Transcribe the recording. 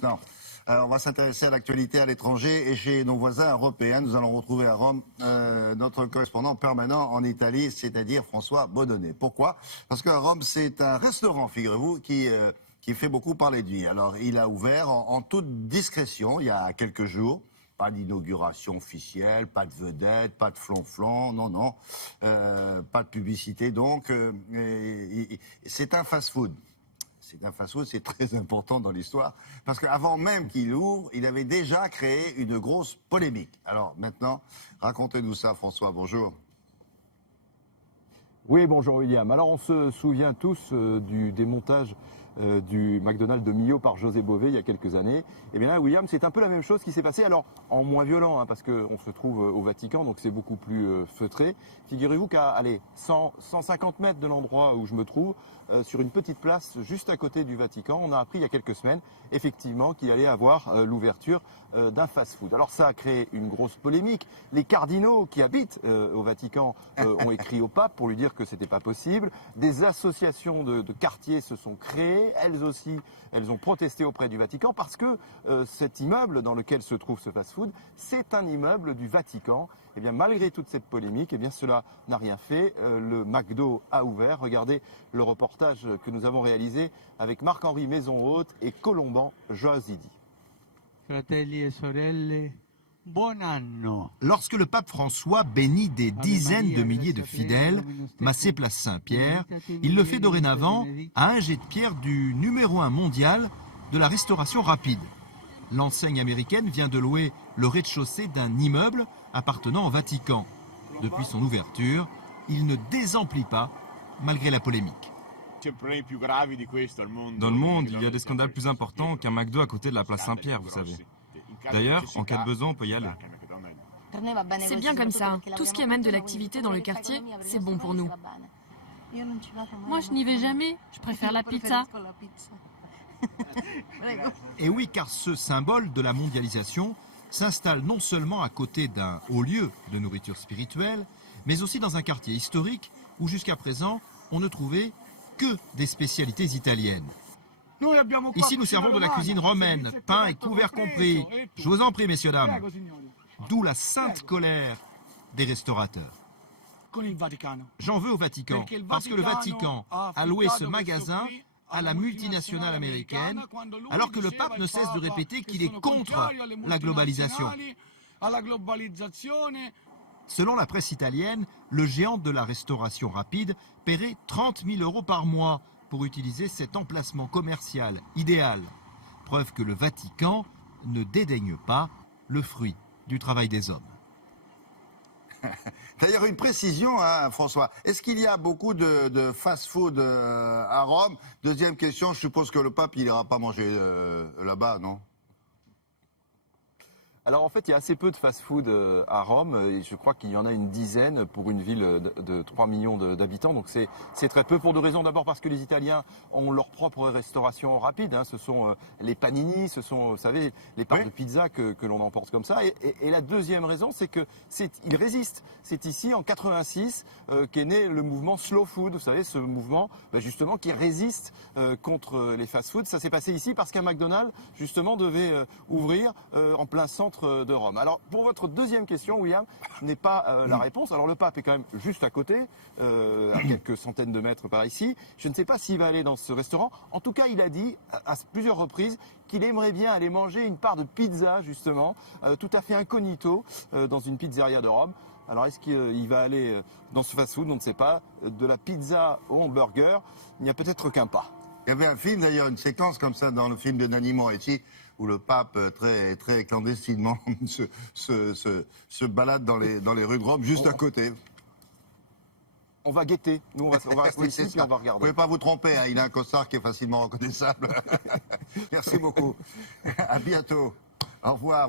maintenant. On va s'intéresser à l'actualité à l'étranger et chez nos voisins européens. Nous allons retrouver à Rome notre correspondant permanent en Italie, c'est-à-dire François Baudonnet. Pourquoi? Parce qu'à Rome, c'est un restaurant, figurez-vous, qui fait beaucoup parler de lui. Alors, il a ouvert en toute discrétion il y a quelques jours. Pas d'inauguration officielle, pas de vedette, pas de flonflon, non, pas de publicité. Donc, c'est un fast-food. C'est un fast-food, c'est très important dans l'histoire, parce qu'avant même qu'il ouvre, il avait déjà créé une grosse polémique. Alors maintenant, racontez-nous ça, François, bonjour. Oui, bonjour William. Alors on se souvient tous du démontage du McDonald's de Millau par José Bové il y a quelques années. Et bien là, William, c'est un peu la même chose qui s'est passée, alors en moins violent, parce qu'on se trouve au Vatican, donc c'est beaucoup plus feutré. Figurez-vous qu'à 150 mètres de l'endroit où je me trouve, sur une petite place juste à côté du Vatican, on a appris il y a quelques semaines, effectivement, qu'il allait avoir l'ouverture d'un fast-food. Alors ça a créé une grosse polémique. Les cardinaux qui habitent au Vatican ont écrit au pape pour lui dire que c'était pas possible. Des associations de quartiers se sont créées. Elles aussi, elles ont protesté auprès du Vatican parce que cet immeuble dans lequel se trouve ce fast-food, c'est un immeuble du Vatican. Et bien malgré toute cette polémique, eh bien cela n'a rien fait. Le McDo a ouvert. Regardez le reportage que nous avons réalisé avec Marc-Henri Maison-Haute et Colomban Joasidi. Fratelli e sorelle, buon anno. Lorsque le pape François bénit des dizaines de milliers de fidèles massés place Saint-Pierre, il le fait dorénavant à un jet de pierre du numéro 1 mondial de la restauration rapide. L'enseigne américaine vient de louer le rez-de-chaussée d'un immeuble appartenant au Vatican. Depuis son ouverture, il ne désemplit pas malgré la polémique. Dans le monde, il y a des scandales plus importants qu'un McDo à côté de la place Saint-Pierre, vous savez. D'ailleurs, en cas de besoin, on peut y aller. C'est bien comme ça. Tout ce qui amène de l'activité dans le quartier, c'est bon pour nous. Moi, je n'y vais jamais. Je préfère la pizza. Et oui, car ce symbole de la mondialisation s'installe non seulement à côté d'un haut lieu de nourriture spirituelle, mais aussi dans un quartier historique où jusqu'à présent, on ne trouvait que des spécialités italiennes. Ici, nous servons de la cuisine romaine, pain et couverts compris. Je vous en prie, messieurs, dames. D'où la sainte colère des restaurateurs. J'en veux au Vatican, parce que le Vatican a loué ce magasin à la multinationale américaine, alors que le pape ne cesse de répéter qu'il est contre la globalisation. Selon la presse italienne, le géant de la restauration rapide paierait 30 000 € par mois pour utiliser cet emplacement commercial idéal. Preuve que le Vatican ne dédaigne pas le fruit du travail des hommes. D'ailleurs, une précision, hein, François. Est-ce qu'il y a beaucoup de fast-food à Rome? Deuxième question, je suppose que le pape, il n'ira pas manger là-bas, non? Alors en fait, il y a assez peu de fast-food à Rome, et je crois qu'il y en a une dizaine pour une ville de 3 millions d'habitants, donc c'est très peu pour deux raisons. D'abord parce que les Italiens ont leur propre restauration rapide, ce sont les panini, ce sont, vous savez, les parts de pizza que l'on emporte comme ça. Et la deuxième raison, c'est qu'ils résistent. C'est ici, en 86, qu'est né le mouvement Slow Food, vous savez, ce mouvement justement qui résiste contre les fast-foods. Ça s'est passé ici parce qu'un McDonald's, justement, devait ouvrir en plein centre de Rome. Alors, pour votre deuxième question, William, ce n'est pas la réponse. Alors, le pape est quand même juste à côté, à quelques centaines de mètres par ici. Je ne sais pas s'il va aller dans ce restaurant. En tout cas, il a dit à plusieurs reprises qu'il aimerait bien aller manger une part de pizza, justement, tout à fait incognito, dans une pizzeria de Rome. Alors, est-ce qu'il va aller dans ce fast-food? On ne sait pas. De la pizza au hamburger, il n'y a peut-être qu'un pas. Il y avait un film, d'ailleurs, une séquence comme ça dans le film de Nanni Moretti, où le pape, très clandestinement, se balade dans les rues de Rome, juste à côté. On va guetter. Nous, on va rester ici et on va regarder. Vous ne pouvez pas vous tromper, hein, il a un costard qui est facilement reconnaissable. Merci beaucoup. À bientôt. Au revoir.